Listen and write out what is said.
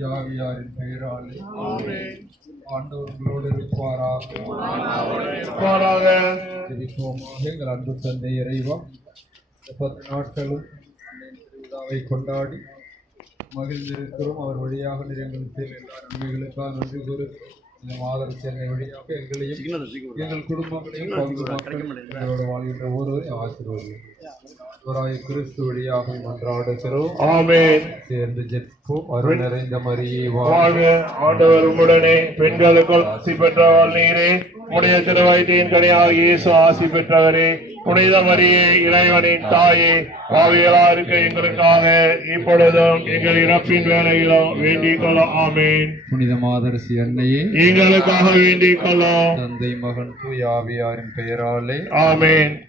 யாவியாரின் பெயராலே ஆண்டவர் உங்களோடு இருப்பாராக. இருப்பாராக. ஜெபிப்போமாக எங்கள் அன்பு தந்தை இறைவா இந்த பத்து நாட்களும் திருவிழாவை கொண்டாடி மகிழ்ந்திருக்கிறோம். அவர் வழியாக செய்த எல்லா நன்மைகளுக்காக நன்றி கூறு இந்த மாதர் சென்னை வழியாக எங்களையும் எங்கள் குடும்பங்களையும் எங்களோட வாழ்கின்ற ஒருவரை ஆசீர்வதி அவராய் கிறிஸ்து வழியாக மன்றாடுகிறோம் ஆமென். சேர்ந்து ஜெபிப்போம். அருள் நிறைந்த மரியே வாழ்க ஆண்டவர் உம்முடனே பெண்களுக்குள் ஆசி பெற்றவள் நீரே. உடைய திருவயிற்றின் கனியாக இயேசு ஆசி பெற்றவரே. புனித மரியே இறைவனின் தாயே பாவிகளா இருக்க எங்களுக்காக இப்பொழுதும் எங்கள் இறப்பின் வேலையிலும் வேண்டிக் கொள்ள. ஆமேன். புனித மாதரசி அன்னையே. எங்களுக்காக வேண்டிக் கொள்ளும். தந்தை மகன் தூய் ஆவியாரின் பெயராலே. ஆமேன்.